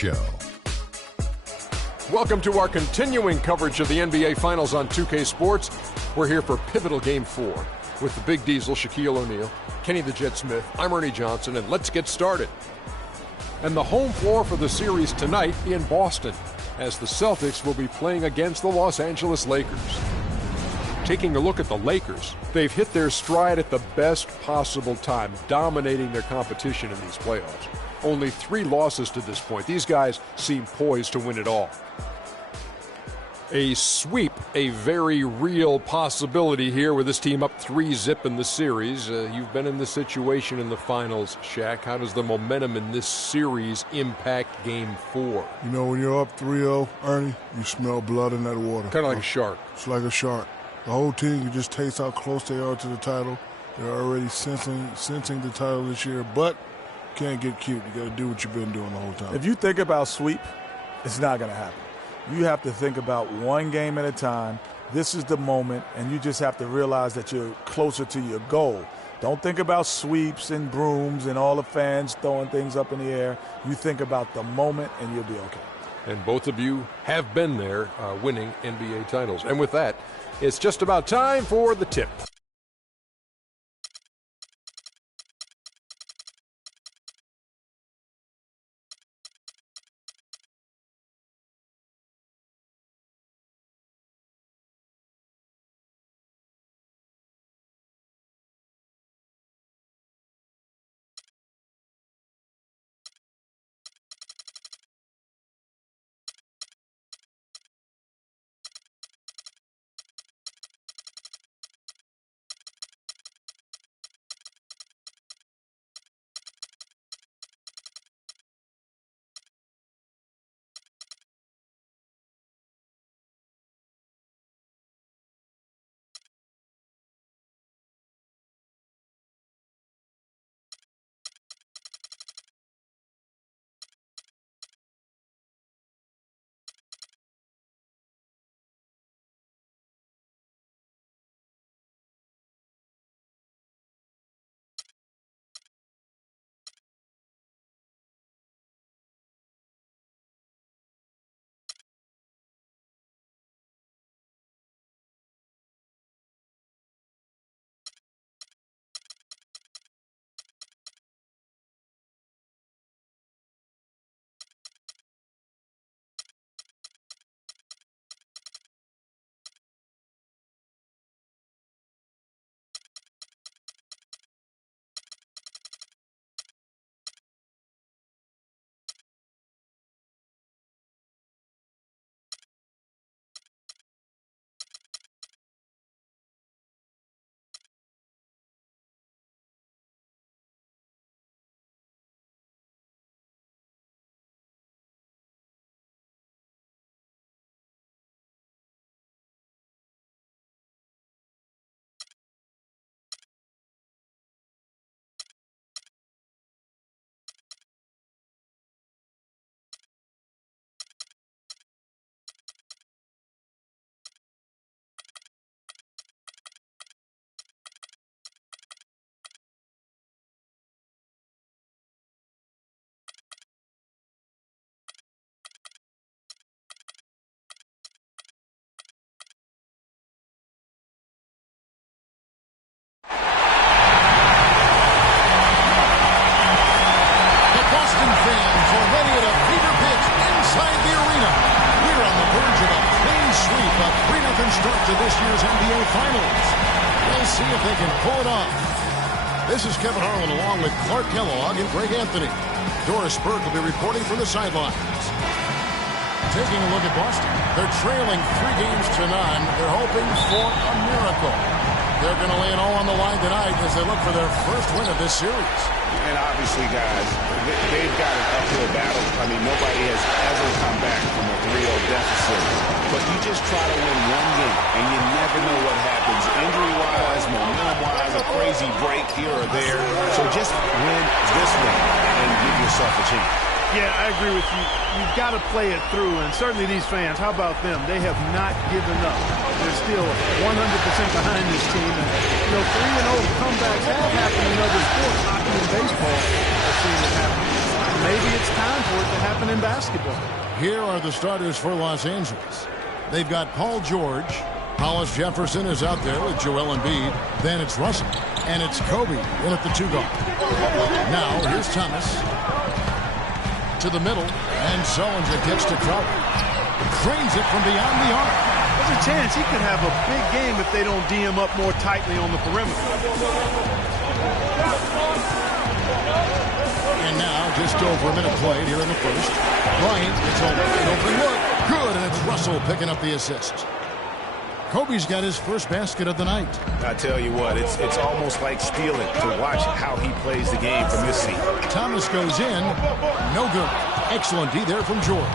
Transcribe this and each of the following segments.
Show. Welcome to our continuing coverage of the NBA Finals on 2K Sports. We're here for pivotal Game 4 with the Big Diesel, Shaquille O'Neal, Kenny the Jet Smith, I'm Ernie Johnson, and let's get started. And the home floor for the series tonight in Boston, as the Celtics will be playing against the Los Angeles Lakers. Taking a look at the Lakers, they've hit their stride at the best possible time, dominating their competition in these playoffs. Only 3 losses to this point. These guys seem poised to win it all. A sweep, a very real possibility here with this team up 3-0 in the series. You've been in this situation in the finals, Shaq. How does the momentum in this series impact Game 4? You know, when you're up 3-0, Ernie, you smell blood in that water. Kind of like a shark. It's like a shark. The whole team can just taste how close they are to the title. They're already sensing the title this year, but can't get cute. You got to do what you've been doing the whole time. If you think about sweep, it's not going to happen. You have to think about one game at a time. This is the moment, and you just have to realize that you're closer to your goal. Don't think about sweeps and brooms and all the fans throwing things up in the air. You think about the moment, and you'll be okay. And both of you have been there winning NBA titles. And with that, it's just about time for the tip. Start to this year's NBA Finals. We'll see if they can pull it off. This is Kevin Harlan along with Clark Kellogg and Greg Anthony. Doris Burke will be reporting from the sidelines. Taking a look at Boston. They're trailing 3 games to none. They're hoping for a miracle. They're going to lay it all on the line tonight as they look for their first win of this series. And obviously, guys, they've got an uphill battle. I mean, nobody has ever come back from a 3-0 deficit. But you just try to win one game, and you never know what happens. Injury-wise, momentum-wise, a crazy break here or there. So just win this one and give yourself a chance. Yeah, I agree with you. You've got to play it through, and certainly these fans, how about them? They have not given up. They're still 100% behind this team. And, 3-0 comebacks have happened in other sports, hockey and baseball. I've seen it happen. maybe it's time for it to happen in basketball. Here are the starters for Los Angeles. They've got Paul George. Hollis Jefferson is out there with Joel Embiid. Then it's Russell. And it's Kobe in at the 2 guard. Now here's Thomas. To the middle. And Sullinger gets to Crowder. Cranes it from beyond the arc. There's a chance he could have a big game if they don't D him up more tightly on the perimeter. And now just over a minute played here in the first. Bryant gets an open look. Good, and it's Russell picking up the assist. Kobe's got his first basket of the night. I tell you what, it's almost like stealing to watch how he plays the game from this seat. Thomas goes in. No good. Excellent D there from George.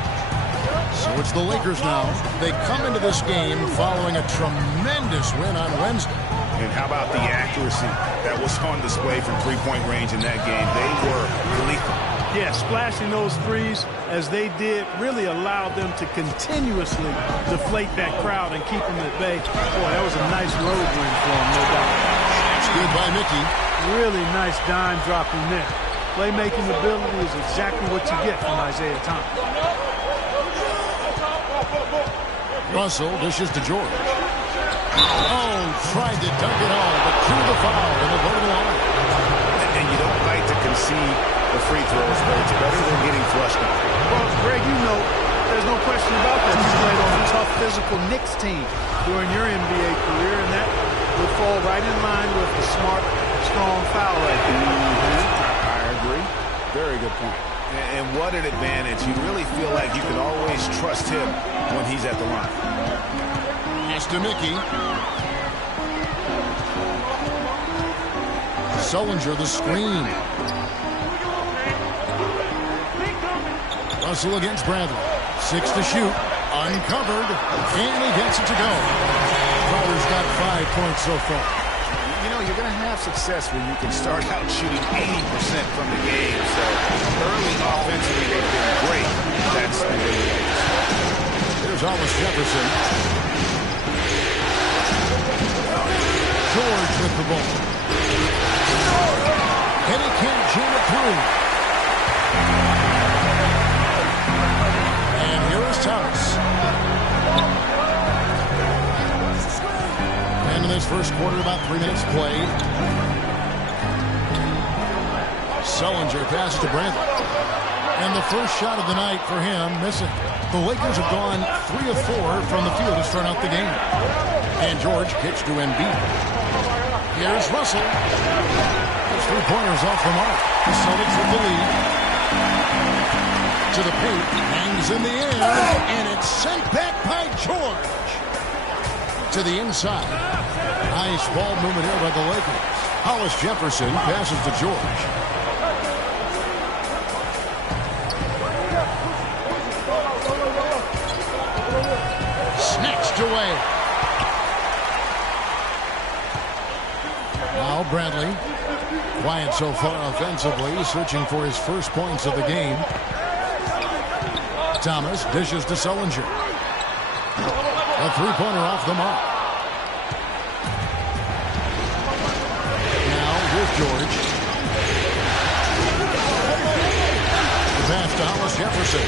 So it's the Lakers now. They come into this game following a tremendous win on Wednesday. And how about the accuracy that was on display from three-point range in that game? They were lethal. Yeah, splashing those threes as they did really allowed them to continuously deflate that crowd and keep them at bay. Boy, that was a nice road win for them, no doubt. It's good by Mickey. Really nice dime dropping there. Playmaking ability is exactly what you get from Isaiah Thomas. Russell dishes to George. Oh, tried to dunk it all, but drew the foul and will go to the line. And you don't like to concede the free throws, but it's better than getting flushed out. Well, Greg, you know, there's no question about that. You played on a tough physical Knicks team during your NBA career, and that would fall right in line with a smart, strong foul right there. I agree. Very good point. And what an advantage. You really feel like you can always trust him when he's at the line. Pass to Mickey. Sullinger the screen. Russell against Bradley. 6 to shoot. Uncovered. And he gets it to go. Crowder's got 5 points so far. You know, you're going to have success when you can start out shooting 80% from the game. So early offensively, they've been great. That's the way it is. Here's Hollis Jefferson. George with the ball. And he can't jam it through. And here is Thomas. And in this first quarter, about 3 minutes played. Sullinger passes to Bradley. And the first shot of the night for him, missing. The Lakers have gone 3 of 4 from the field to start out the game. And George kicks to Embiid. Here's Russell. Those 3-pointers off the mark. The Celtics with the lead. To the paint. Hangs in the air. And it's sent back by George. To the inside. Nice ball movement here by the Lakers. Hollis Jefferson passes to George. Snatched away. Now Bradley. Quiet so far offensively, searching for his first points of the game. Thomas dishes to Sullinger. A 3-pointer off the mark. Now here's George. The pass to Hollis Jefferson.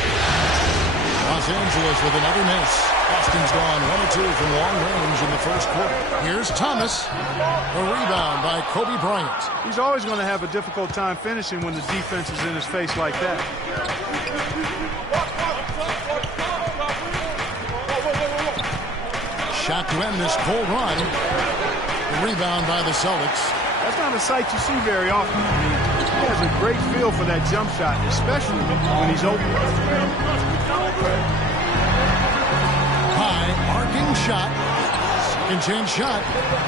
Los Angeles with another miss. Austin's gone 1 or 2 from long range in the first quarter. Here's Thomas. A rebound by Kobe Bryant. He's always going to have a difficult time finishing when the defense is in his face like that. Shot to end this cold run. The rebound by the Celtics. That's not a sight you see very often. I mean, he has a great feel for that jump shot, especially when he's open. High arcing shot. Second chance shot.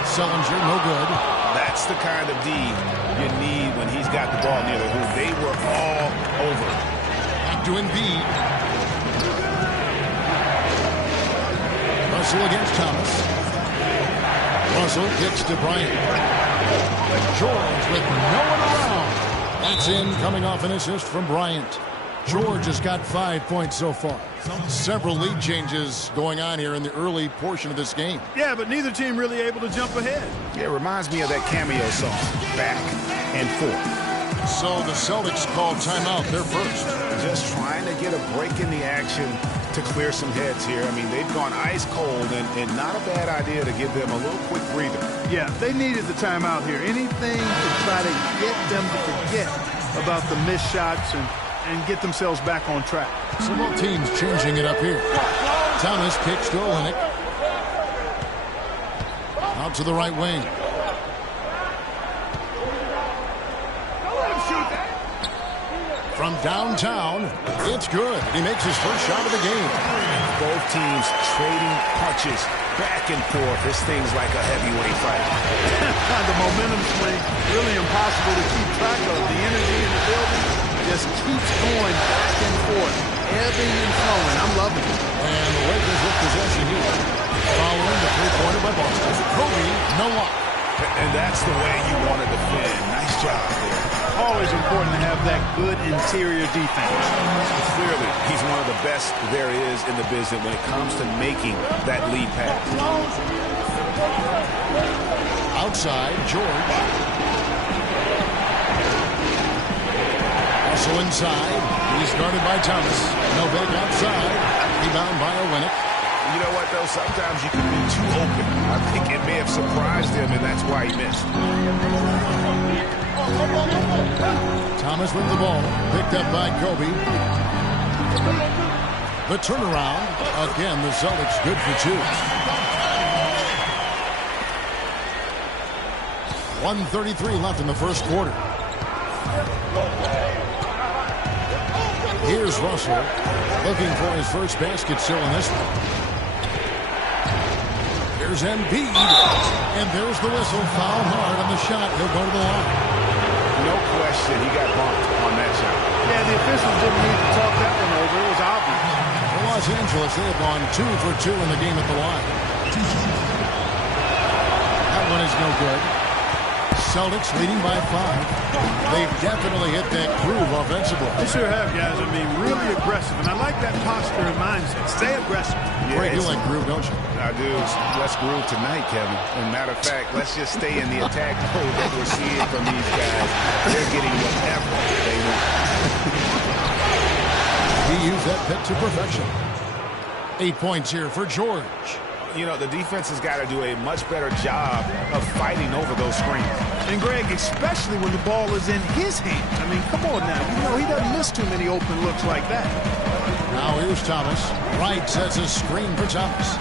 Sullinger, no good. That's the kind of D you need when he's got the ball near the hoop. They were all over. Back to Embiid. Russell against Thomas. Russell kicks to Bryant. George with no one around. That's in, coming off an assist from Bryant. George has got 5 points so far. Several lead changes going on here in the early portion of this game. Yeah, but neither team really able to jump ahead. Yeah, it reminds me of that cameo song, Back and Forth. So the Celtics call timeout. They're first. Just trying to get a break in the action to clear some heads here. I mean, they've gone ice cold, and not a bad idea to give them a little quick breather. Yeah, they needed the timeout here. Anything to try to get them to forget about the missed shots and get themselves back on track. Several teams changing it up here. Thomas kicks to Olynyk. Out to the right wing. From downtown, it's good. He makes his first shot of the game. Both teams trading punches back and forth. This thing's like a heavyweight fight. The momentum swing, really impossible to keep track of. The energy in the building just keeps going back and forth, ebbing and flowing. I'm loving it. And the Lakers with possession here. Following the three-pointer by Boston. Kobe, no lock. And that's the way you want to defend. Nice job there. Always important to have that good interior defense. Clearly, he's one of the best there is in the business when it comes to making that lead pass. Outside, George. Also inside. He's guarded by Thomas. Novak outside. Rebound by Olynyk. You know what, though? Sometimes you can be too open. I think it may have surprised him, and that's why he missed. Thomas with the ball. Picked up by Kobe. The turnaround. Again, the Celtics good for two. 1:33 left in the first quarter. Here's Russell looking for his first basket still in this one. Here's Embiid. And there's the whistle. Foul hard on the shot. He'll go to the line. No question, he got bumped on that shot. Yeah, the officials didn't need to talk that one over. It was obvious. For Los Angeles, they have gone 2 for 2 in the game at the line. That one is no good. Celtics leading by 5. They've definitely hit that groove offensively. They sure have, guys. I mean, really aggressive. And I like that posture and mindset. Stay aggressive. Greg, you like groove, don't you? I do. Let's groove tonight, Kevin. And matter of fact, let's just stay in the attack mode that we're seeing from these guys. They're getting whatever they want. He used that pick to perfection. 8 points here for George. You know, the defense has got to do a much better job of fighting over those screens. And, Greg, especially when the ball is in his hands. I mean, come on now. You know, he doesn't miss too many open looks like that. Now here's Thomas. Wright sets a screen for Thomas.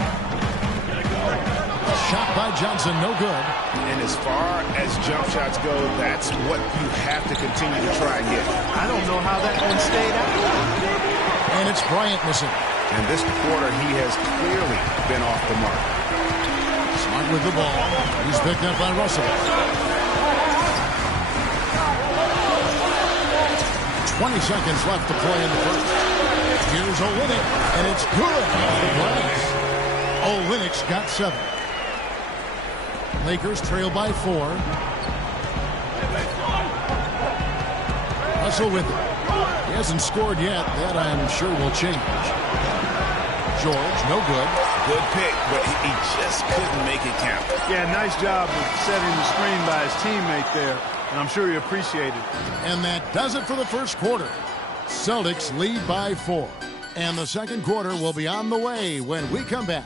Shot by Johnson, no good. And as far as jump shots go, that's what you have to continue to try and get. I don't know how that one stayed out. And it's Bryant missing. And this quarter, he has clearly been off the mark. Smart with the ball. He's picked up by Russell. 20 seconds left to play in the first. Here's Olynyk, and it's good off the glass. Olynyk's got 7. Lakers trail by 4. Russell with it. He hasn't scored yet. That, I'm sure, will change. George, no good. Good pick, but he just couldn't make it count. Yeah, nice job of setting the screen by his teammate there. And I'm sure he appreciated it. And that does it for the first quarter. Celtics lead by 4. And the second quarter will be on the way when we come back.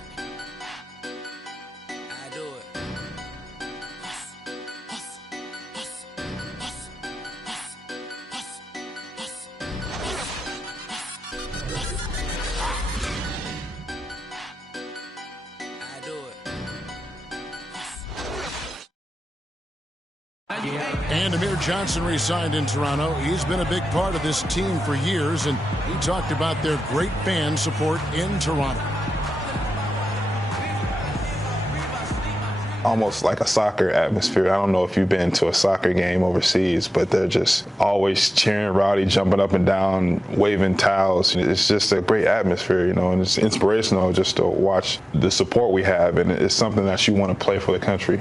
And Amir Johnson re-signed in Toronto. He's been a big part of this team for years, and he talked about their great fan support in Toronto. Almost like a soccer atmosphere. I don't know if you've been to a soccer game overseas, but they're just always cheering, rowdy, jumping up and down, waving towels. It's just a great atmosphere, you know, and it's inspirational just to watch the support we have, and it's something that you want to play for the country.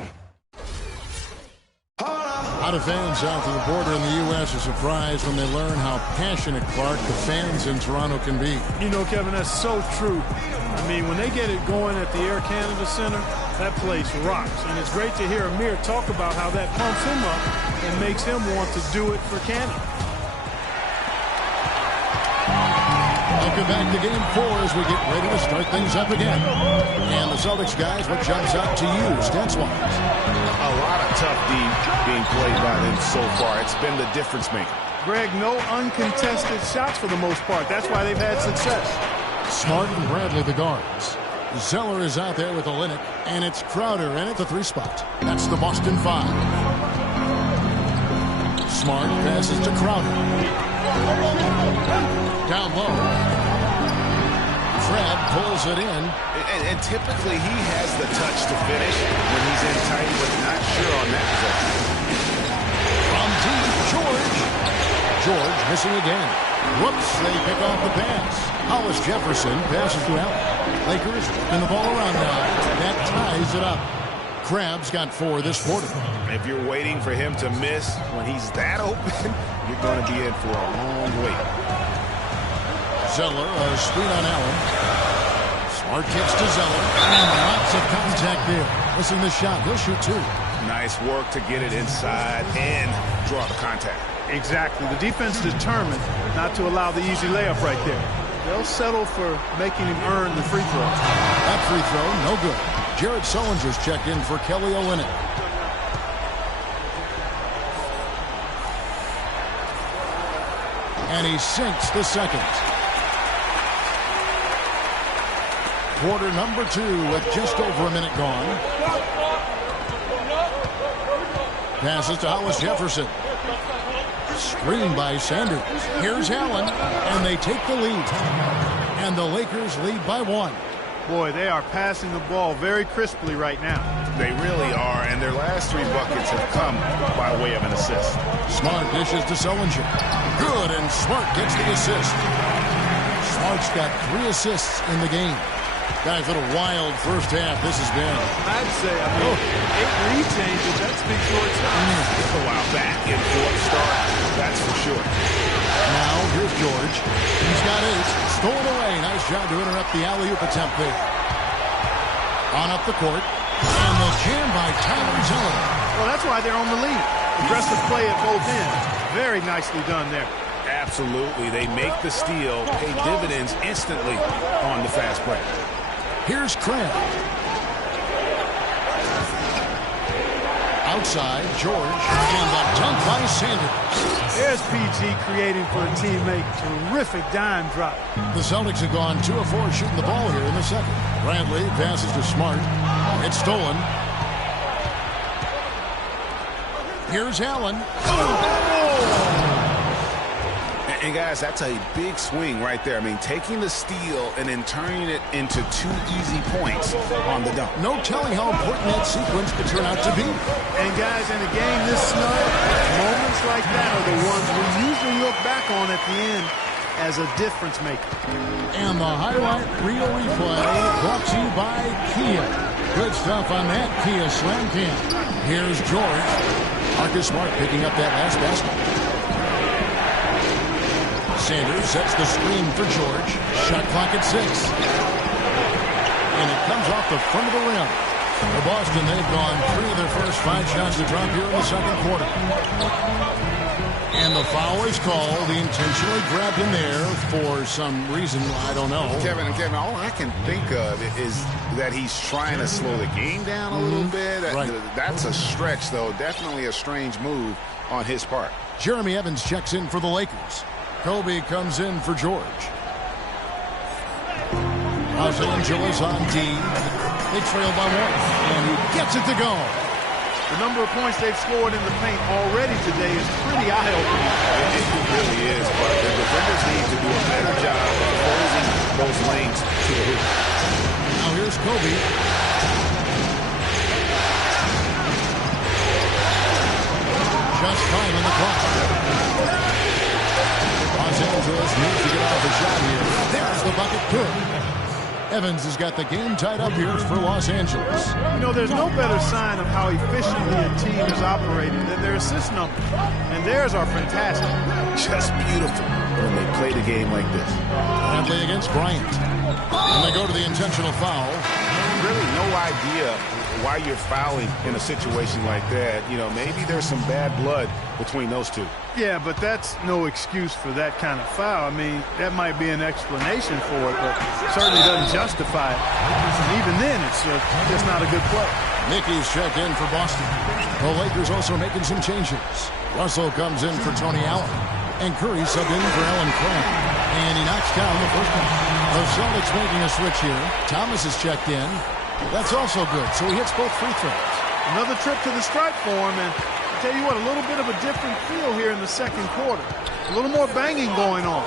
On lot of fans south of the border in the U.S. are surprised when they learn how passionate, Clark, the fans in Toronto can be. You know, Kevin, that's so true. I mean, when they get it going at the Air Canada Center, that place rocks. And it's great to hear Amir talk about how that pumps him up and makes him want to do it for Canada. Welcome back to Game 4 as we get ready to start things up again. And the Celtics guys, what jumps out to you, stats-wise? A lot of tough D being played by them so far. It's been the difference maker. Greg, no uncontested shots for the most part. That's why they've had success. Smart and Bradley, the guards. Zeller is out there with Olynyk, and it's Crowder in at the 3 spot. That's the Boston 5. Smart passes to Crowder. Down low. Fred pulls it in. And typically he has the touch to finish when he's in tight, but not sure on that possession. From deep, George missing again. Whoops, they pick off the pass. Hollis Jefferson passes to Allen. Lakers working the ball around now. That ties it up. Crabbe's got 4 this quarter. If you're waiting for him to miss when he's that open, you're going to be in for a long wait. Zeller, a screen on Allen. Smart kicks to Zeller. And lots of contact there. Missing the shot. He'll shoot 2. Nice work to get it inside and draw the contact. Exactly. The defense determined not to allow the easy layup right there. They'll settle for making him earn the free throw. That free throw, no good. Jared Sullinger's checked in for Kelly Olynyk. And he sinks the second. Quarter number 2 with just over a minute gone. Passes to Hollis Jefferson. Screen by Sanders. Here's Allen, and they take the lead. And the Lakers lead by 1. Boy, they are passing the ball very crisply right now. They really are, and their last 3 buckets have come by way of an assist. Smart dishes to Sullinger. Good, and Smart gets the assist. Smart's got 3 assists in the game. Guys, what a wild first half this has been. I'd say, 8 lead changes, that speaks for itself. It's a while back in fourth start, that's for sure. Now, here's George. He's got 8. Stolen away. Nice job to interrupt the alley-oop attempt there. On up the court. And the jam by Tyler Zeller. Well, that's why they're on the lead. Aggressive play at both ends. Very nicely done there. Absolutely. They make the steal, pay dividends instantly on the fast break. Here's Crabbe. Outside, George. And the dunk by Sanders. There's PG creating for a teammate. Terrific dime drop. The Celtics have gone 2 of 4 shooting the ball here in the second. Bradley passes to Smart. It's stolen. Here's Allen. And guys, that's a big swing right there. I mean, taking the steal and then turning it into 2 easy points on the dunk. No telling how important that sequence could turn out to be. And guys, in a game this snug, moments like that are the ones we usually look back on at the end as a difference maker. And the highlight reel replay brought to you by Kia. Good stuff on that Kia Slam Cam. Here's George. Marcus Smart picking up that last basket. Sanders sets the screen for George. Shot clock at 6. And it comes off the front of the rim. For Boston, they've gone 3 of their first 5 shots to drop here in the second quarter. And the foul is called. He intentionally grabbed him there for some reason, I don't know. Kevin, all I can think of is that he's trying to slow the game down a little bit. Right. That's a stretch, though. Definitely a strange move on his part. Jeremy Evans checks in for the Lakers. Kobe comes in for George. Los Angeles on D. They trail by 1. And he gets it to go. The number of points they've scored in the paint already today is pretty eye-opening. It really is, but the defenders need to do a better job of closing those lanes to the hoop. Now here's Kobe. Just 5 on the clock. Los Angeles needs to get off the shot here. There's the bucket. Good. Evans has got the game tied up here for Los Angeles. You know, there's no better sign of how efficiently a team is operating than their assist numbers. And theirs are fantastic. Just beautiful when they play the game like this. Bradley against Bryant. And they go to the intentional foul. Really no idea why you're fouling in a situation like that. You know, maybe there's some bad blood between those two. Yeah, but that's no excuse for that kind of foul. I mean, that might be an explanation for it, but certainly doesn't justify it. And even then, it's just not a good play. Mickey's checked in for Boston. The Lakers also making some changes. Russell comes in for Tony Allen. And Curry subbed in for Alan Cram. And he knocks down the first one. The Celtics making a switch here. Thomas is checked in. That's also good. So he hits both free throws. Another trip to the stripe for him, and I'll tell you what, a little bit of a different feel here in the second quarter. A little more banging going on.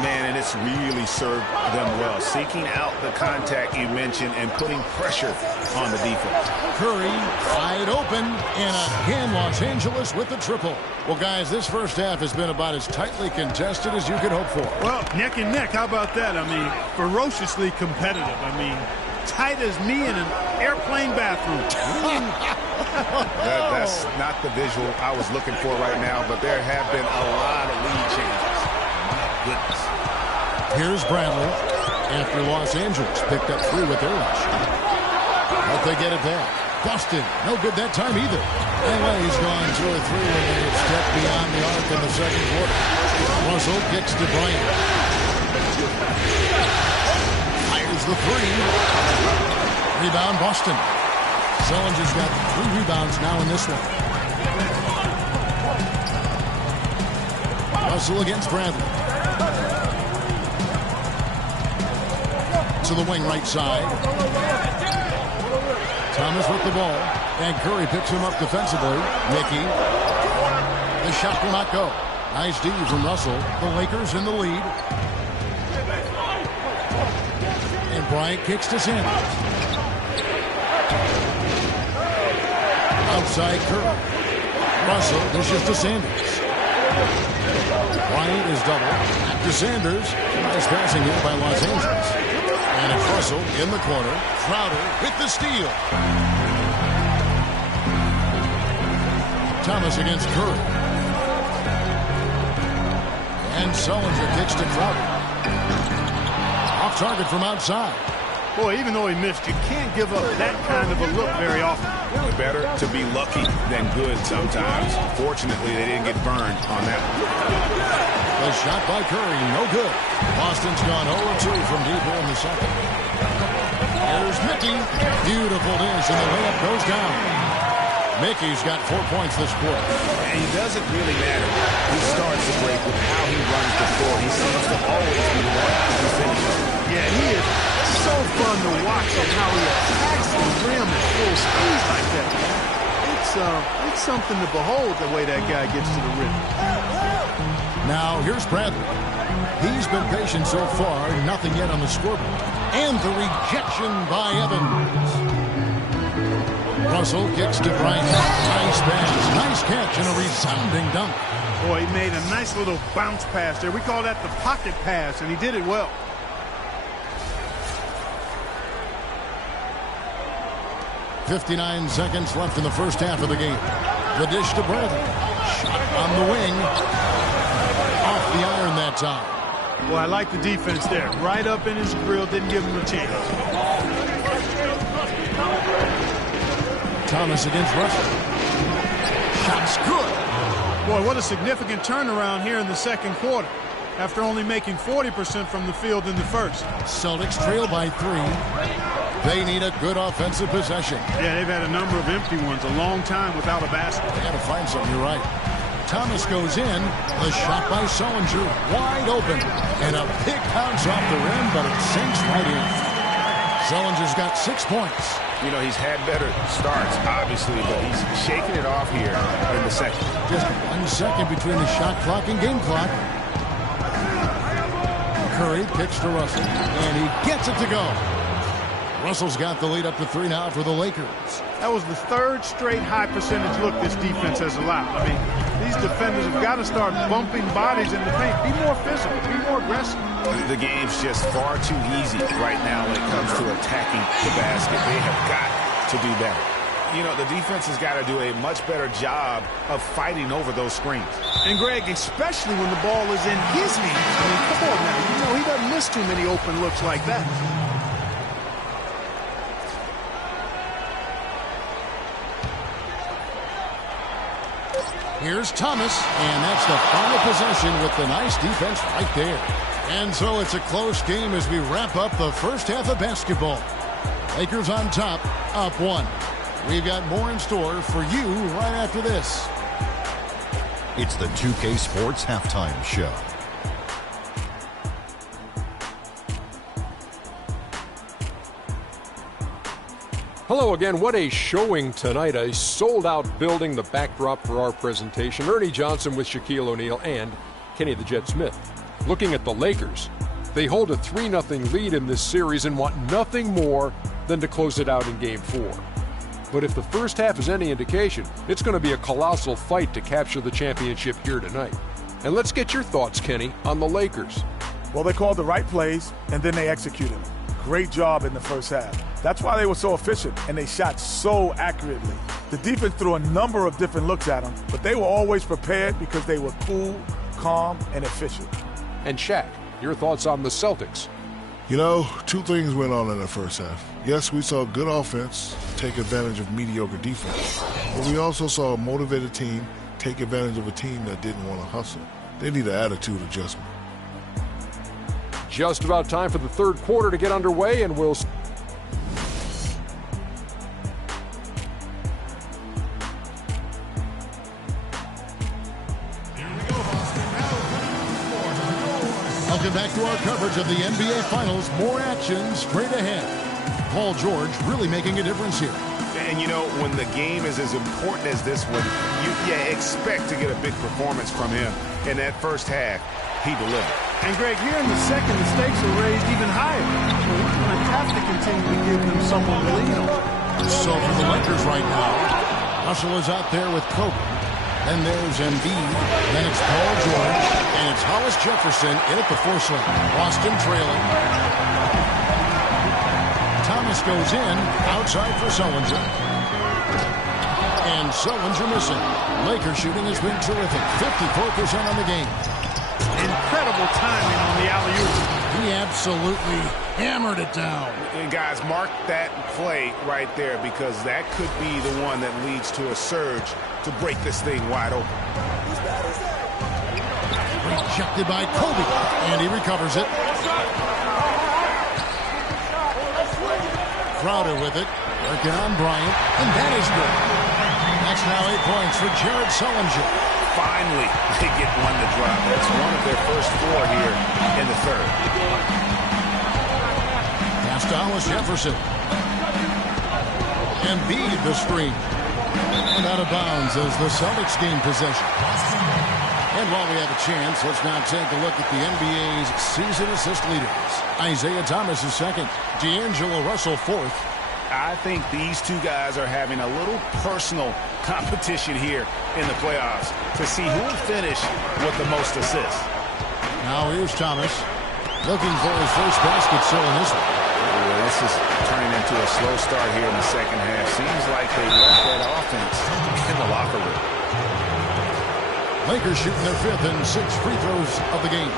Man, and it's really served them well. Seeking out the contact you mentioned and putting pressure on the defense. Curry wide open, and again Los Angeles with the triple. Well, guys, this first half has been about as tightly contested as you could hope for. Well, neck and neck, how about that? I mean, ferociously competitive. I mean, tight as me in an airplane bathroom. That's not the visual I was looking for right now, but there have been a lot of lead changes. My goodness. Here's Bradley after Los Angeles picked up 3 with their rush. But they get it back. Busted. No good that time either. LA's gone 2 or 3 when they have stepped beyond the arc in the second quarter. Russell kicks to Bryant. Fires the 3. Rebound Boston. Sullinger's got 3 rebounds now in this one. Russell against Bradley. To the wing right side. Thomas with the ball. And Curry picks him up defensively. Mickey. The shot will not go. Nice D from Russell. The Lakers in the lead. And Bryant kicks to Sanders. Outside Curry. Russell dishes to Sanders. Bryant is double. Back to Sanders. Nice passing here by Los Angeles. And it's Russell in the corner. Crowder with the steal. Thomas against Curry. And Sullinger kicks to Crowder. Off target from outside. Boy, even though he missed, you can't give up that kind of a look very often. Better to be lucky than good sometimes. Fortunately, they didn't get burned on that one. The shot by Curry, no good. Boston's gone 0-2 from deep here in the second. Here's Mickey. Beautiful dish, and the layup goes down. Mickey's got 4 points this quarter. And he doesn't really matter. He starts the break with how he runs the floor. He seems to always be the one who finishes. Yeah, he is so fun to watch and how he attacks the rim at full speed like that. It's something to behold the way that guy gets to the rim. Now here's Bradley. He's been patient so far, nothing yet on the scoreboard. And the rejection by Evans. Russell kicks to Bryant. Nice pass, nice catch, and a resounding dunk. Boy, he made a nice little bounce pass there. We call that the pocket pass, and he did it well. .59 seconds left in the first half of the game. The dish to Bradley. Shot on the wing. Off the iron that time. Well, I like the defense there. Right up in his grill, didn't give him a chance. Thomas against Russell. Shot's good. Boy, what a significant turnaround here in the second quarter after only making 40% from the field in the first. Celtics trail by 3. They need a good offensive possession. Yeah, they've had a number of empty ones, a long time without a basket. They got to find something, you're right. Thomas goes in. The shot by Sullinger, wide open. And a big bounce off the rim, but it sinks right in. Sullinger's got 6 points. You know, he's had better starts, obviously, but he's shaking it off here in the second. Just 1 second between the shot clock and game clock. Curry kicks to Russell, and he gets it to go. Russell's got the lead up to 3 now for the Lakers. That was the 3rd straight high percentage look this defense has allowed. I mean, these defenders have got to start bumping bodies in the paint. Be more physical. Be more aggressive. The game's just far too easy right now when it comes to attacking the basket. They have got to do better. You know, the defense has got to do a much better job of fighting over those screens. And, Greg, especially when the ball is in his hands. I mean, come on now. You know, he doesn't miss too many open looks like that. Here's Thomas, and that's the final possession with the nice defense right there. And so it's a close game as we wrap up the first half of basketball. Lakers on top, up 1. We've got more in store for you right after this. It's the 2K Sports Halftime Show. Hello again. What a showing tonight. A sold-out building, the backdrop for our presentation. Ernie Johnson with Shaquille O'Neal and Kenny the Jet Smith. Looking at the Lakers, they hold a 3-0 lead in this series and want nothing more than to close it out in Game 4. But if the first half is any indication, it's going to be a colossal fight to capture the championship here tonight. And let's get your thoughts, Kenny, on the Lakers. Well, they called the right plays, and then they executed them. Great job in the first half. That's why they were so efficient, and they shot so accurately. The defense threw a number of different looks at them, but they were always prepared because they were cool, calm, and efficient. And Shaq, your thoughts on the Celtics? You know, two things went on in the first half. Yes, we saw good offense take advantage of mediocre defense, but we also saw a motivated team take advantage of a team that didn't want to hustle. They need an attitude adjustment. Just about time for the third quarter to get underway, and we'll... Welcome back to our coverage of the NBA Finals. More action straight ahead. Paul George really making a difference here. And, you know, when the game is as important as this one, you expect to get a big performance from him. In that first half, he delivered. And, Greg, here in the second, the stakes are raised even higher. So he's going to have to continue to give them someone to lean on. So for the Lakers right now, Russell is out there with Kobe. Then there's Embiid. Then it's Paul George. And it's Hollis Jefferson in at the force line. Boston trailing. Thomas goes in. Outside for Sullinger. And Sullinger missing. Lakers shooting has been terrific. 54% on the game. Incredible timing on the alley-oop. He absolutely hammered it down. And guys, mark that play right there, because that could be the one that leads to a surge to break this thing wide open. Rejected by Kobe, and he recovers it. Crowder with it, working on Bryant, and that is good. That's now 8 points for Jared Sullinger. Finally, they get one to drop. That's one of their first 4 here in the third. Pass to Hollis Jefferson. Embiid the screen. And out of bounds as the Celtics gain possession. And while we have a chance, let's now take a look at the NBA's season assist leaders. Isaiah Thomas is second. D'Angelo Russell fourth. I think these two guys are having a little personal competition here in the playoffs to see who will finish with the most assists. Now here's Thomas looking for his first basket still in this one. Well, this is turning into a slow start here in the second half. Seems like they left that offense in the locker room. Lakers shooting their 5th and 6th free throws of the game.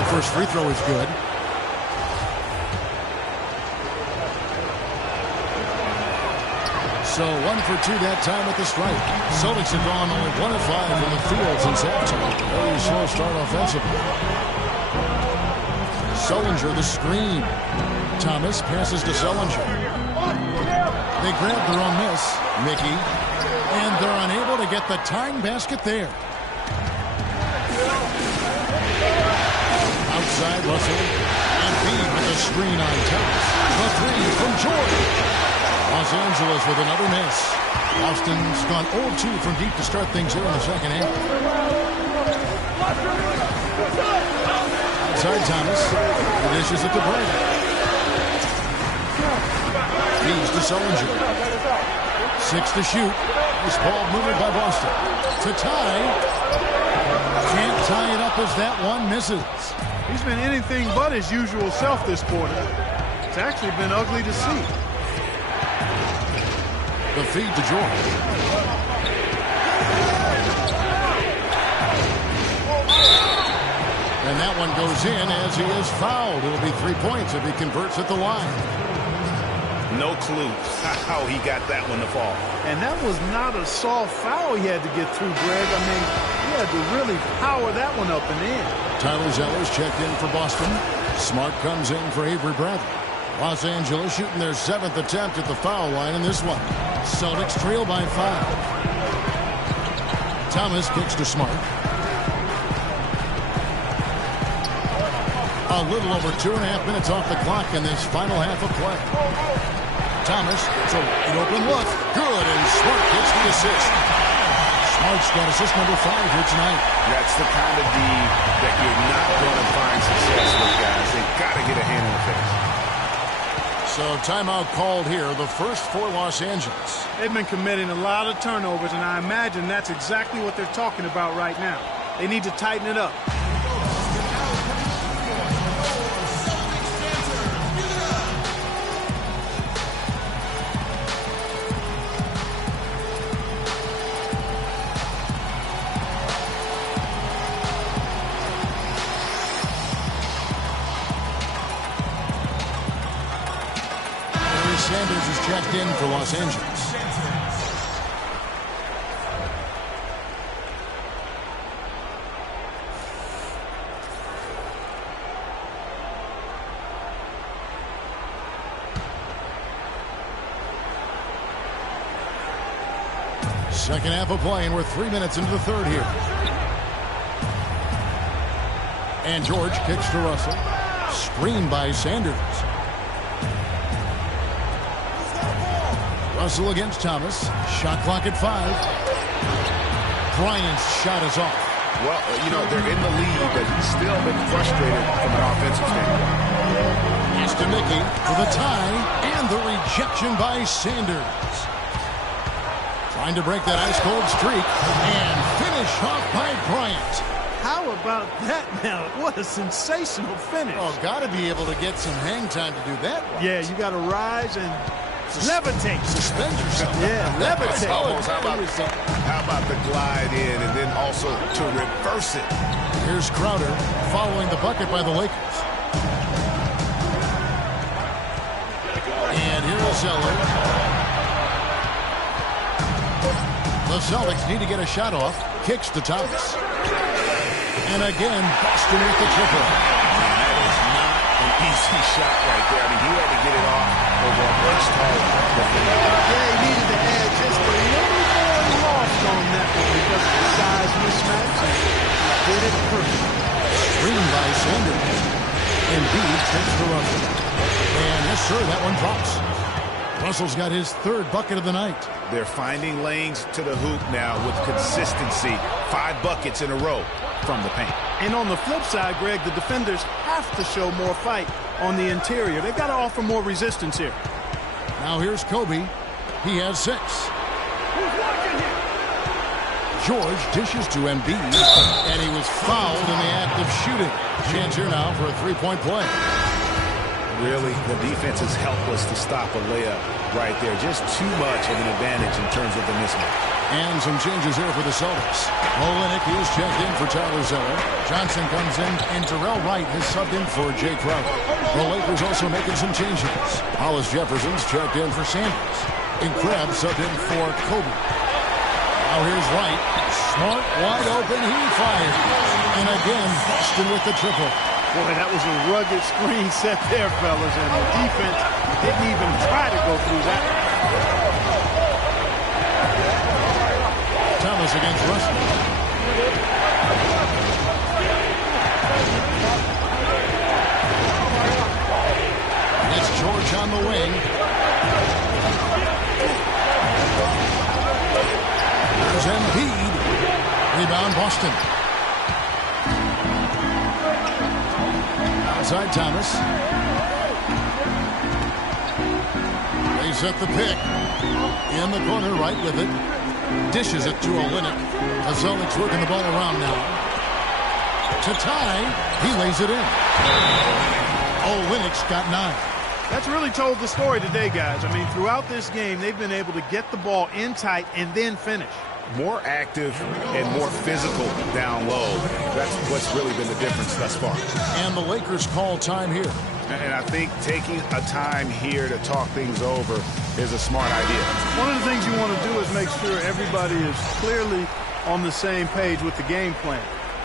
The first free throw is good. So 1 for 2 that time at the stripe. Celtics have gone only 1 of 5 from the field since halftime. Very slow start offensively. Sullinger the screen. Thomas passes to Sullinger. They grab their own miss. Mickey. And they're unable to get the tying basket there. Outside Russell. Embiid with the screen on Thomas. The 3 from George. Los Angeles with another miss. Austin's gone 0-2 from deep to start things here in the second half. Outside Thomas. The dishes at the break. Feeds to Sullinger. 6 to shoot. This ball moved by Boston. To tie. Can't tie it up as that one misses. He's been anything but his usual self this quarter. It's actually been ugly to see. The feed to George. And that one goes in as he is fouled. It'll be 3 points if he converts at the line. No clue how he got that one to fall. And that was not a soft foul he had to get through, Greg. I mean, he had to really power that one up and in. Tyler Zeller's checked in for Boston. Smart comes in for Avery Bradley. Los Angeles shooting their 7th attempt at the foul line in this one. Celtics trail by 5. Thomas kicks to Smart. A little over 2.5 minutes off the clock in this final half of play. Thomas, it's an open look. Good, and Smart gets the assist. Smart's got assist number 5 here tonight. That's the kind of D that you're not going to find success with, guys. They've got to get a hand in the face. So timeout called here, the first for Los Angeles. They've been committing a lot of turnovers, and I imagine that's exactly what they're talking about right now. They need to tighten it up. Sanders is checked in for Los Angeles. Second half of play, and we're 3 minutes into the third here. And George kicks to Russell. Screen by Sanders. Russell against Thomas. Shot clock at 5. Bryant's shot is off. Well, you know, they're in the lead, but he's still been frustrated from an offensive standpoint. It's to Mickey for the tie and the rejection by Sanders. Trying to break that ice-cold streak and finish off by Bryant. How about that now? What a sensational finish. Oh, got to be able to get some hang time to do that one. Yeah, you got to rise and levitate. Suspend yourself. Yeah, levitate. How about the glide in and then also to reverse it? Here's Crowder following the bucket by the Lakers. And here's Zeller. The Celtics need to get a shot off. Kicks to Thomas. And again, Boston with the triple. That is not an easy shot right there. I mean, he had to get it off over a much taller defender. Yeah, he needed to add just a little more loft on that one because of the size mismatch. He did it perfect. Screen by Sanders. Embiid takes the Russell. And yes, sir, that one drops. Russell's got his 3rd bucket of the night. They're finding lanes to the hoop now with consistency. 5 buckets in a row from the paint. And on the flip side, Greg, the defenders have to show more fight on the interior. They've got to offer more resistance here. Now here's Kobe. He has 6. George dishes to Embiid, and he was fouled in the act of shooting. Chance here now for a 3-point play. Really, the defense is helpless to stop a layup right there. Just too much of an advantage in terms of the mismatch. And some changes here for the Celtics. Olynyk is checked in for Tyler Zeller. Johnson comes in, and Terrell Wright has subbed in for Jay Crowder. The Lakers also making some changes. Hollis Jefferson's checked in for Sanders. And Krabs subbed in for Kobe. Now here's Wright. Smart, wide open, he fires. And again, Boston with the triple. Boy, that was a rugged screen set there, fellas, and the defense didn't even try to go through that. Thomas against Russell. It's George on the wing. There's Embiid. Rebound Boston. Outside Thomas. They set the pick. In the corner, right with it. Dishes it to Olynyk. The Celtics working the ball around now. To Ty, he lays it in. Olynyk's got 9. That's really told the story today, guys. I mean, throughout this game, they've been able to get the ball in tight and then finish. More active and more physical down low. That's what's really been the difference thus far. And the Lakers call time here. And I think taking a time here to talk things over is a smart idea. One of the things you want to do is make sure everybody is clearly on the same page with the game plan.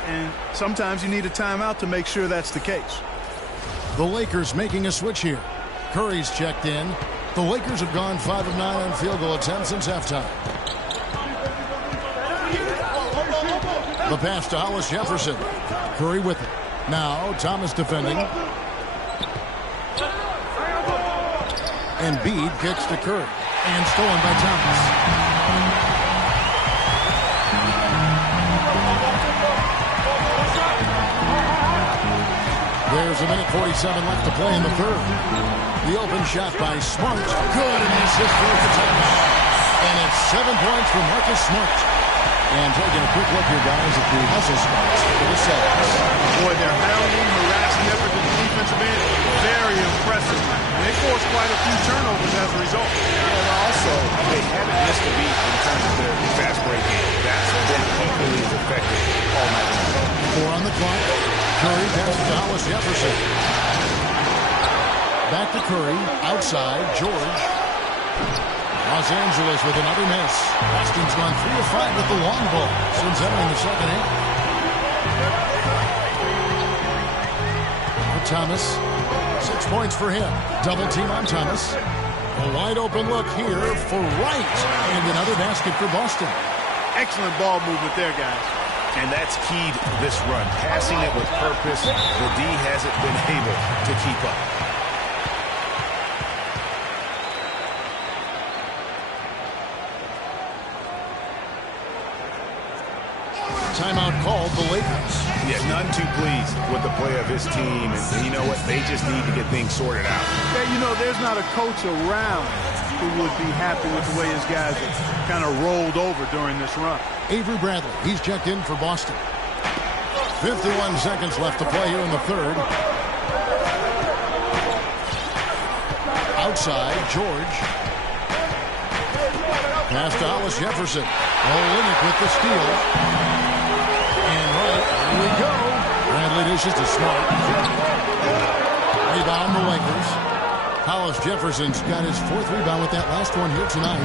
And sometimes you need a timeout to make sure that's the case. The Lakers making a switch here. Curry's checked in. The Lakers have gone 5 of 9 on field goal attempts since halftime. The pass to Hollis Jefferson. Curry with it. Now Thomas defending. Embiid kicks to Curry. And stolen by Thomas. There's a minute 47 left to play in the third. The open shot by Smart. Good, and the assist for the timeout. And it's 7 points for Marcus Smart. And taking a quick look here, guys, at the hustle spots for the Celtics. Boy, their hounding, harassing effort to the defensive end, very impressive. And they forced quite a few turnovers as a result. And also, they haven't missed a beat in terms of their fast break game. That's been equally as effective all night long. 4 on the clock. Curry passes to Hollis Jefferson. Back to Curry. Outside, George. Los Angeles with another miss. Boston's gone 3 of 5 with the long ball since entering the second half. Thomas, 6 points for him. Double team on Thomas. A wide open look here for Wright. And another basket for Boston. Excellent ball movement there, guys. And that's keyed this run. Passing it with purpose. The D hasn't been able to keep up. Timeout called the Lakers. Yeah, none too pleased with the play of his team. And you know what? They just need to get things sorted out. Yeah, you know, there's not a coach around who would be happy with the way his guys have kind of rolled over during this run. Avery Bradley, he's checked in for Boston. 51 seconds left to play here in the third. Outside, George. Pass to Hollis Jefferson. Olynyk with the steal. And right, here we go. Bradley dishes to Smart. Rebound the Lakers. Hollis Jefferson's got his 4th rebound with that last one here tonight.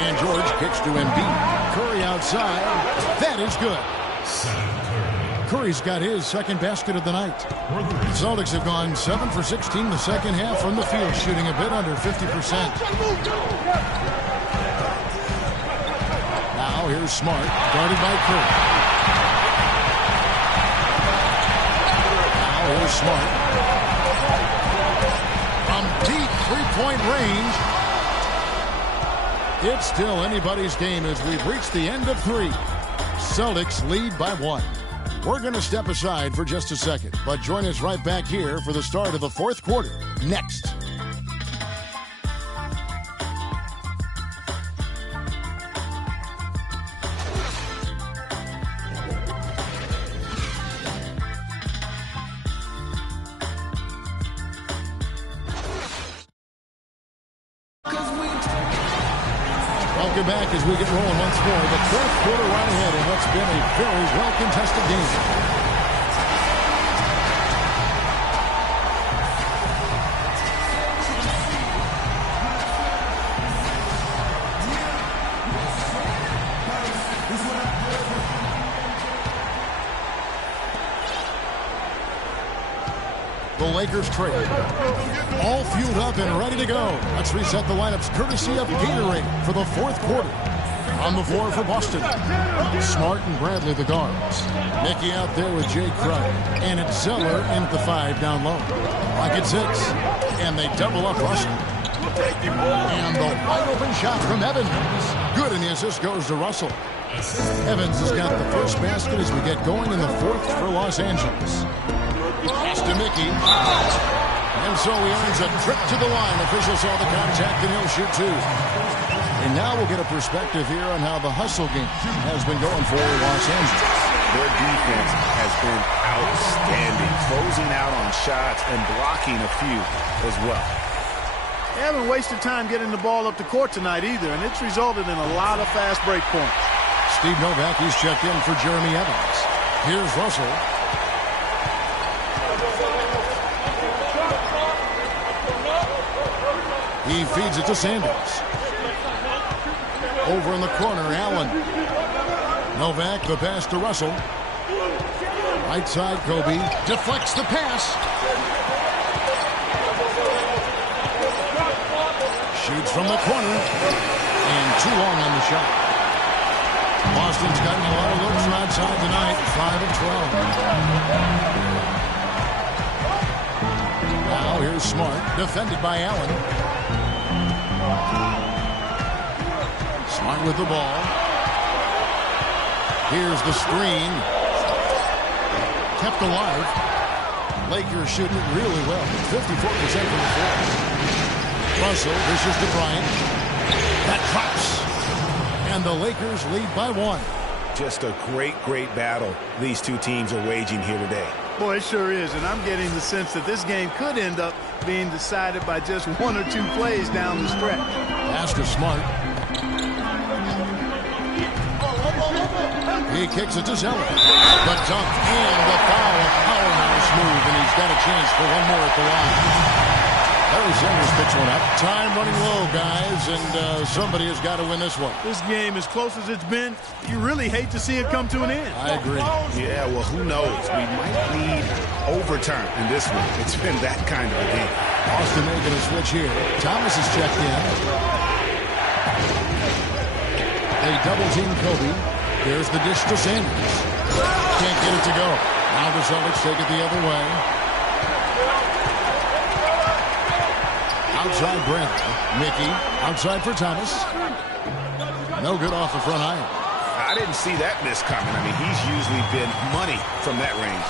And George kicks to Embiid. Curry outside. That is good. Curry's got his 2nd basket of the night. The Celtics have gone 7 for 16 the second half from the field, shooting a bit under 50%. Now here's Smart, guarded by Curry. Now here's Smart. From deep three-point range. It's still anybody's game as we've reached the end of 3. Celtics lead by 1. We're going to step aside for just a second, but join us right back here for the start of the 4th quarter next. Welcome back as we get rolling once more. The 4th quarter right ahead in what's been a very well-contested game. The Lakers trail. All fueled up and ready to go. Let's reset the lineups courtesy of Gatorade for the 4th quarter. On the floor for Boston. Smart and Bradley the guards. Mickey out there with Jay Crowder. And it's Zeller in at the 5 down low. Rocket 6. And they double up Russell. And the wide open shot from Evans. Good, and the assist goes to Russell. Evans has got the first basket as we get going in the 4th for Los Angeles. Pass to Mickey. And so he earns a trip to the line. Official saw the contact, and he'll shoot two. And now we'll get a perspective here on how the hustle game has been going for Los Angeles. Their defense has been outstanding, closing out on shots and blocking a few as well. They haven't wasted time getting the ball up the court tonight either, and it's resulted in a lot of fast break points. Steve Novak, he's checked in for Jeremy Evans. Here's Russell. He feeds it to Sanders. Over in the corner, Allen. Novak, the pass to Russell. Right side, Kobe. Deflects the pass. Shoots from the corner. And too long on the shot. Boston's gotten a lot of looks from outside tonight. 5 of 12. Now here's Smart. Defended by Allen. Smart with the ball. Here's the screen. Kept alive. Lakers shooting it really well. 54% from the floor. Russell, this is to Bryant. That drops. And the Lakers lead by 1. Just a great battle these two teams are waging here today. Boy, it sure is, and I'm getting the sense that this game could end up being decided by just 1 or 2 plays down the stretch. Pass to Smart. He kicks it to Zeller. The dunk and the foul. A powerhouse move, and he's got a chance for one more at the line. Larry Sanders picks one up. Time running low, guys, and somebody has got to win this one. This game, as close as it's been, you really hate to see it come to an end. I agree. Yeah, well, who knows? We might need overtime in this one. It's been that kind of a game. Austin making a switch here. Thomas is checked in. They double team Kobe. There's the dish to Sanders. Can't get it to go. Now the Celtics take it the other way. Outside Bradley. Mickey. Outside for Thomas. No good off the front iron. I didn't see that miss coming. I mean, he's usually been money from that range.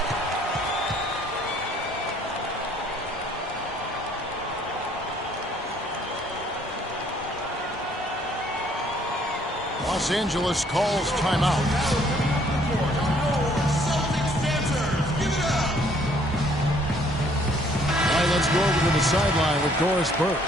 Los Angeles calls timeout. All right, let's go over to the sideline with Doris Burke.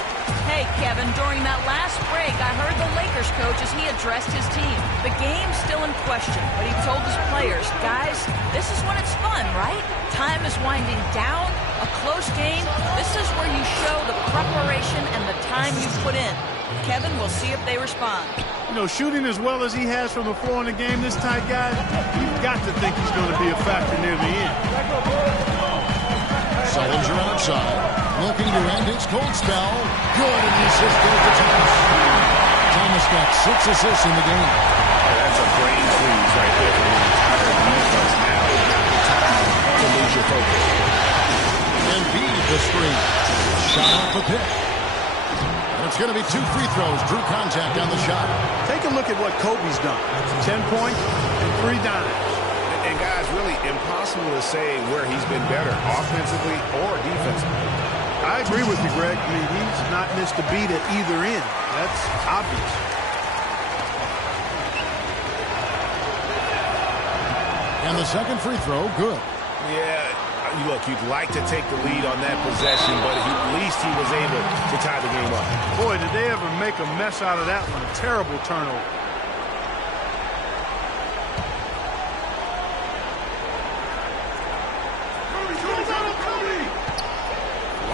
Hey, Kevin, during that last break, I heard the Lakers coach as he addressed his team. The game's still in question, but he told his players, guys, this is when it's fun, right? Time is winding down, a close game. This is where you show the preparation and the time you put in. Kevin, we'll see if they respond. You know, shooting as well as he has from the floor in the game, this tight guy, you've got to think he's going to be a factor near the end. Sullinger outside. Looking to end his cold spell. Good, and the assist goes to Thomas. Thomas got 6 assists in the game. That's a brain freeze right there for the entire defense. Now is not the time to lose your focus. Embiid the screen. Shot off the pick. And it's going to be 2 free throws. Drew contact on the shot. Take a look at what Kobe's done. 10 points and 3 dimes. And guys, really impossible to say where he's been better, offensively or defensively. I agree with you, Greg. I mean, he's not missed a beat at either end. That's obvious. And the second free throw, good. Yeah, look, you'd like to take the lead on that possession, but at least he was able to tie the game up. Boy, did they ever make a mess out of that one. A terrible turnover.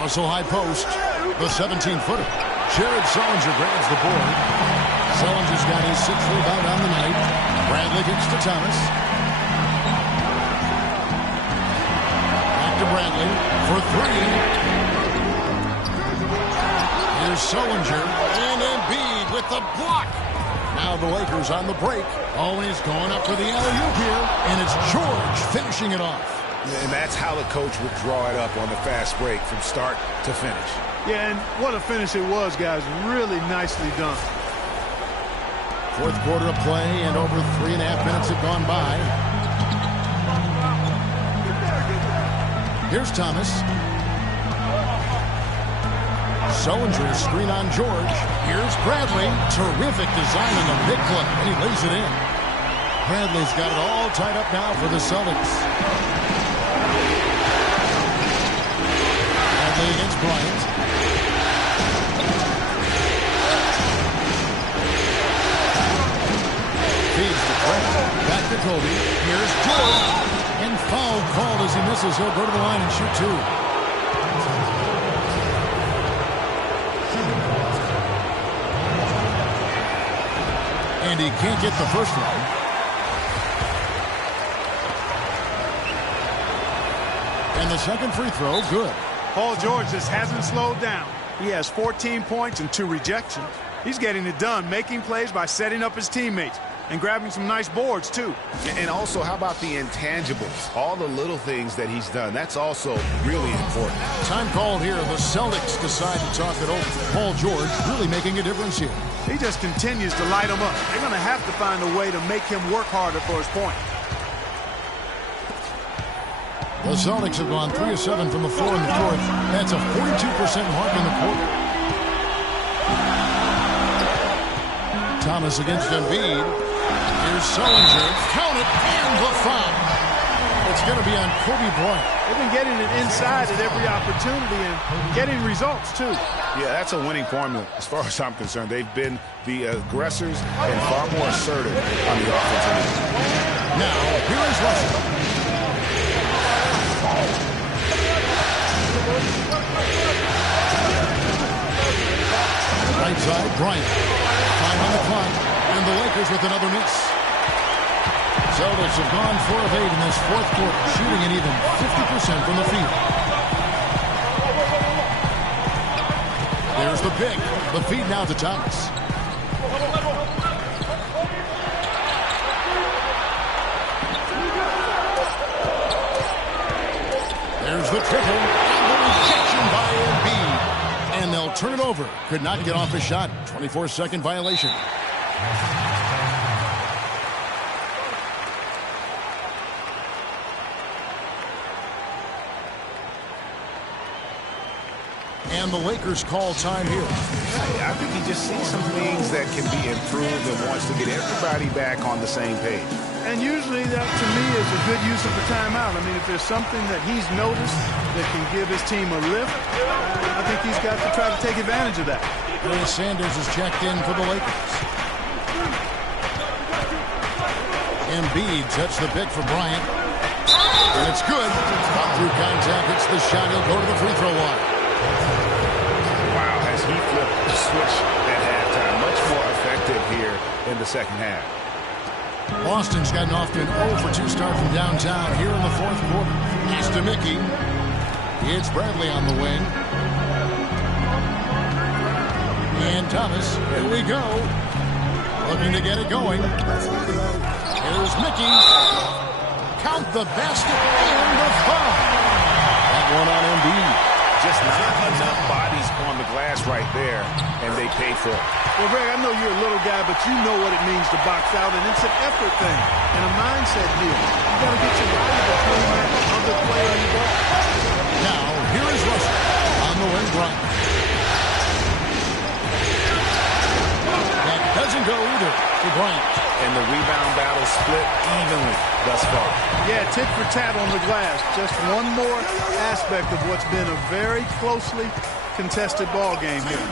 Russell high post. The 17-footer. Jared Sullinger grabs the board. Sullinger's got his 6th rebound on the night. Bradley gets to Thomas. Back to Bradley for 3. Here's Sullinger. And Embiid with the block. Now the Lakers on the break. Always going up for the alley-oop here. And it's George finishing it off. And that's how the coach would draw it up on the fast break from start to finish. Yeah, and what a finish it was, guys. Really nicely done. 4th quarter of play, and over 3.5 minutes have gone by. Here's Thomas. Sullinger screen on George. Here's Bradley. Terrific design in the big play. And he lays it in. Bradley's got it all tied up now for the Celtics. Bradley against Bryant. Feeds to Trent. Back to Kobe. Here's George. And foul called as he misses. He'll go to the line and shoot two. And he can't get the first one. And the second free throw, good. Paul George just hasn't slowed down. He has 14 points and 2 rejections. He's getting it done, making plays by setting up his teammates and grabbing some nice boards, too. And also, how about the intangibles? All the little things that he's done. That's also really important. Time called here. The Celtics decide to talk it over. Paul George really making a difference here. He just continues to light them up. They're going to have to find a way to make him work harder for his point. The Celtics have gone 3 of 7 from the floor in the fourth. That's a 42% mark in the quarter. Thomas against Embiid. Here's Sullinger. Count it, and the foul. It's going to be on Kobe Bryant. They've been getting it inside at every opportunity and getting results, too. Yeah, that's a winning formula as far as I'm concerned. They've been the aggressors and far more assertive on the offensive end. Now, here is Russell. Right side, Bryant. 5 on the clock, and the Lakers with another miss. Celtics have gone 4 of 8 in this fourth quarter, shooting an even 50% from the field. There's the pick. The feed now to Thomas. There's the triple, and the rejection by Embiid. And they'll turn it over. Could not get off a shot. 24-second violation. And the Lakers call time here. I think he just sees some things that can be improved and wants to get everybody back on the same page. And usually that, to me, is a good use of the timeout. I mean, if there's something that he's noticed that can give his team a lift, I think he's got to try to take advantage of that. Barry Sanders is checked in for the Lakers. Embiid sets the pick for Bryant. And it's good. Not through contact. It's the shot. He'll go to the free throw line. Wow, has he flipped the switch at halftime. Much more effective here in the second half. Boston's gotten off to an 0-for-2 start from downtown here in the fourth quarter. He's to Mickey. It's Bradley on the wing. And Thomas, here we go. Looking to get it going. Here's Mickey. Count the basket and the foul. That one on Embiid. Just not enough bodies on the glass right there, and they pay for it. Well, Greg, I know you're a little guy, but you know what it means to box out, and it's an effort thing and a mindset deal. You got to get your body between that other player and the ball. Now, here is Russell on the wing, Bryant. That doesn't go either to Bryant. And the rebound battle split evenly thus far. Yeah, tit for tat on the glass. Just one more aspect of what's been a very closely contested ball game here.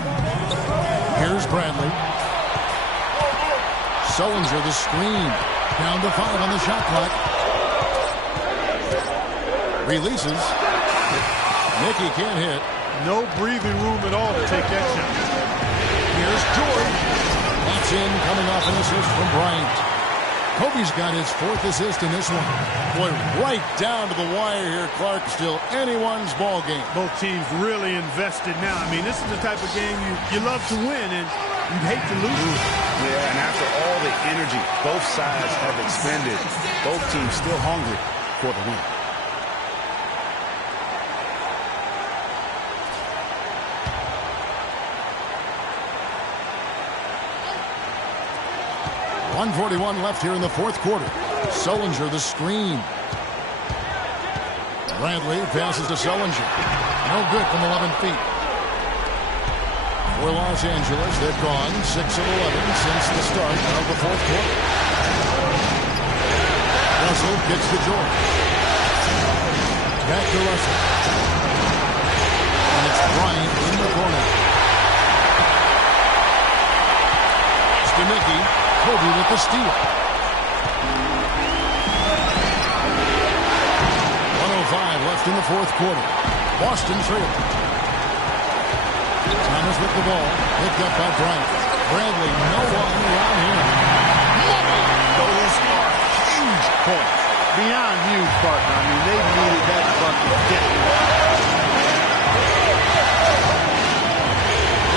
Here's Bradley. Sullinger the screen. Down to 5 on the shot clock. Releases. Mickey can't hit. No breathing room at all to take that shot. Here's George. That's in, coming off an assist from Bryant. Kobe's got his 4th assist in this one. Boy, right down to the wire here, Clark. Still anyone's ball game. Both teams really invested now. I mean, this is the type of game you love to win, and you'd hate to lose it. Yeah, and after all the energy both sides have expended, both teams still hungry for the win. .141 left here in the fourth quarter. Sullinger the screen. Bradley passes to Sullinger. No good from 11 feet. For Los Angeles, they've gone 6 of 11 since the start of the fourth quarter. Russell gets to George. Back to Russell. And it's Bryant in the corner. Stanicky, Kobe with the steal. 1:05 left in the fourth quarter. Boston trailed. Thomas with the ball, picked up by Bryant. Bradley, no one around him. Those are huge points. Beyond huge, partner. I mean, they needed that bucket desperately.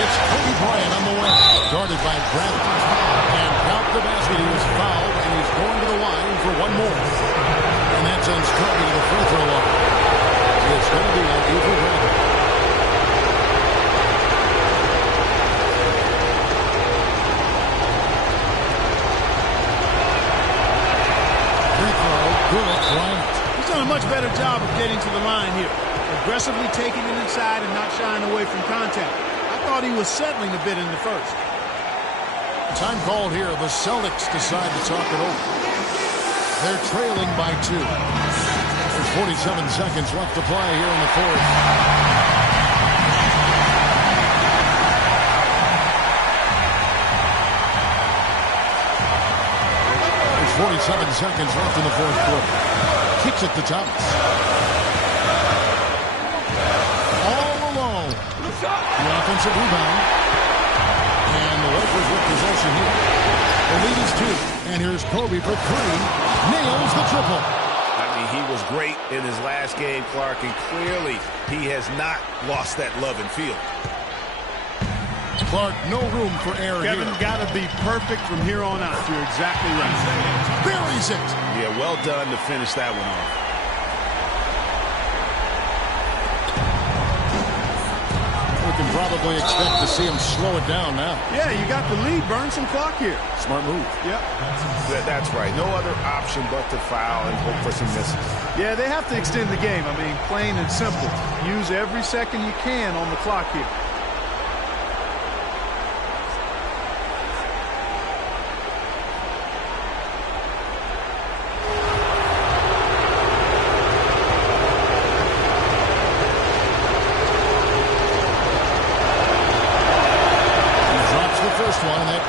It's Kobe Bryant on the wing, guarded by Bradley. And out the basket, he was fouled, and he's going to the line for one more. And that sends Kobe to the free throw line. It's going to be on Avery Bradley. He's done a much better job of getting to the line here. Aggressively taking it inside and not shying away from contact. I thought he was settling a bit in the first. Time called here. The Celtics decide to talk it over. They're trailing by 2. There's 47 seconds left to play here in the fourth. 47 seconds left in the fourth quarter. Kicks it to Thomas. All alone. The offensive rebound. And the Lakers with possession here. The lead is 2. And here's Kobe for 3. Nails the triple. I mean, he was great in his last game, Clark, and clearly he has not lost that love and feel. Clark, no room for error Kevin, here. got to be perfect from here on out. You're exactly right. Buries it. Yeah, well done to finish that one off. We can probably expect to see him slow it down now. Yeah, you got the lead. Burn some clock here. Smart move. Yep. That's right. No other option but to foul and hope for some misses. Yeah, they have to extend the game. I mean, plain and simple. Use every second you can on the clock here.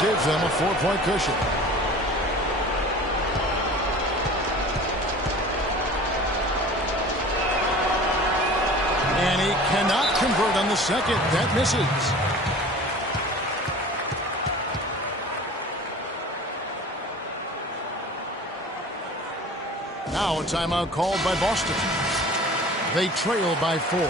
Gives them a 4-point cushion. And he cannot convert on the second. That misses. Now a timeout called by Boston. They trail by 4.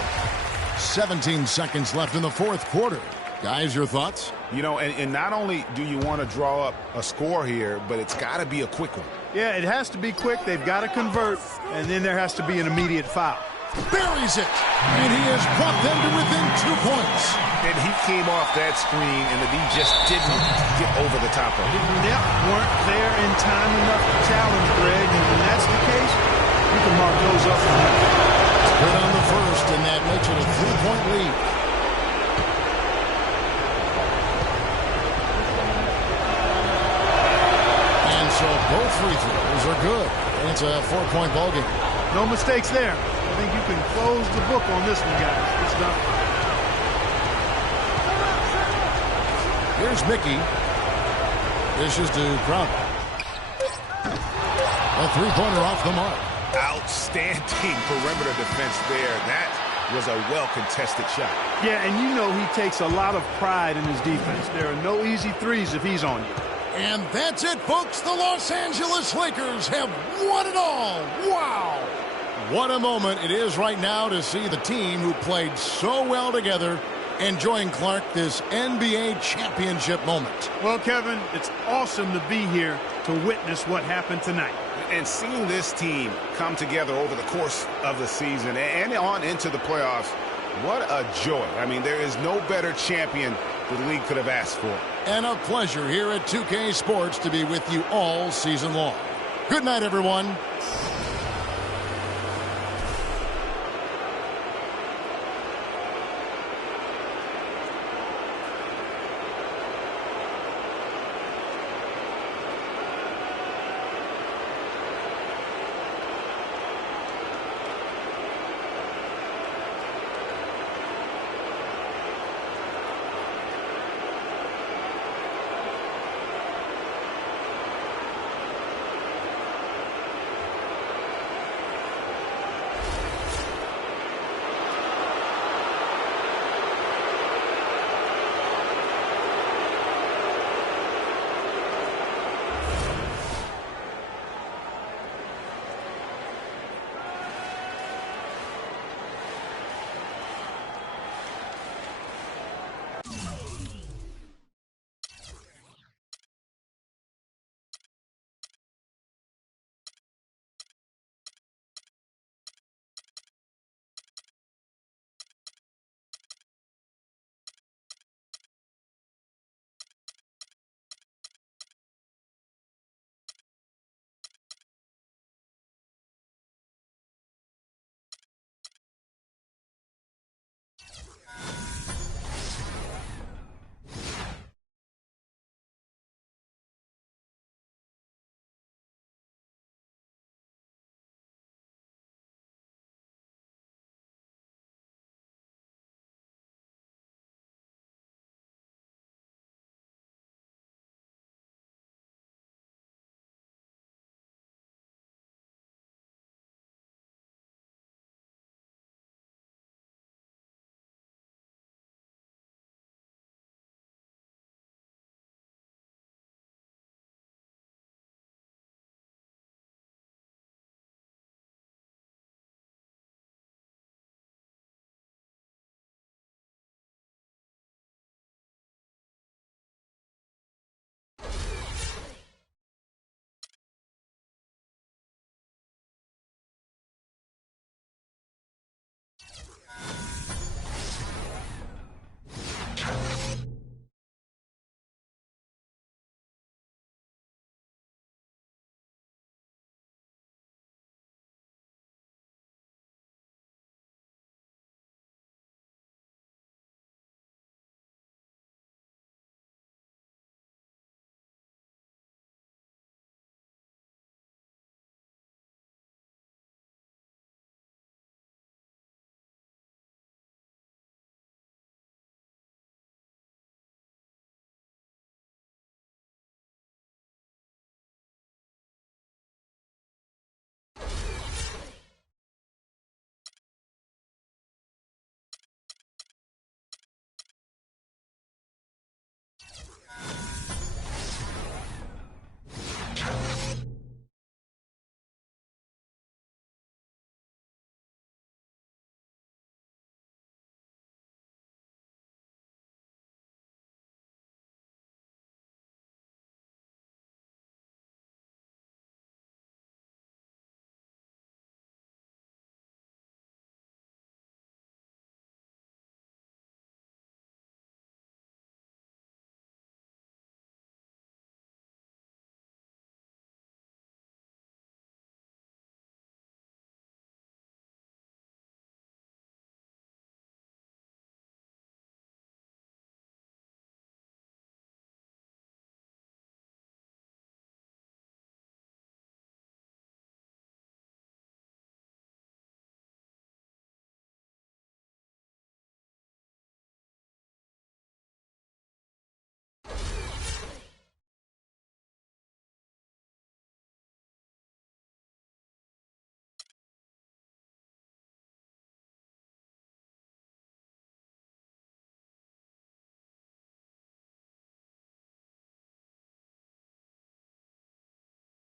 17 seconds left in the fourth quarter. Guys, your thoughts? You know, and not only do you want to draw up a score here, but it's got to be a quick one. Yeah, it has to be quick. They've got to convert, and then there has to be an immediate foul. Buries it, and he has brought them to within 2 points. And he came off that screen, and the D just didn't get over the top of it. Yep, weren't there in time enough to challenge, Greg, and when that's the case, you can mark those up for him. Good on the first, and that makes it a 3-point lead. So both free throws are good. And it's a 4-point ball game. No mistakes there. I think you can close the book on this one, guys. It's done. Here's Mickey. Dishes to Crowder. A 3-pointer off the mark. Outstanding perimeter defense there. That was a well-contested shot. Yeah, and you know he takes a lot of pride in his defense. There are no easy threes if he's on you. And that's it, folks. The Los Angeles Lakers have won it all. Wow. What a moment it is right now to see the team who played so well together enjoying, Clark, this NBA championship moment. Well, Kevin, it's awesome to be here to witness what happened tonight. And seeing this team come together over the course of the season and on into the playoffs, what a joy. I mean, there is no better champion the league could have asked for. And a pleasure here at 2K Sports to be with you all season long. Good night, everyone.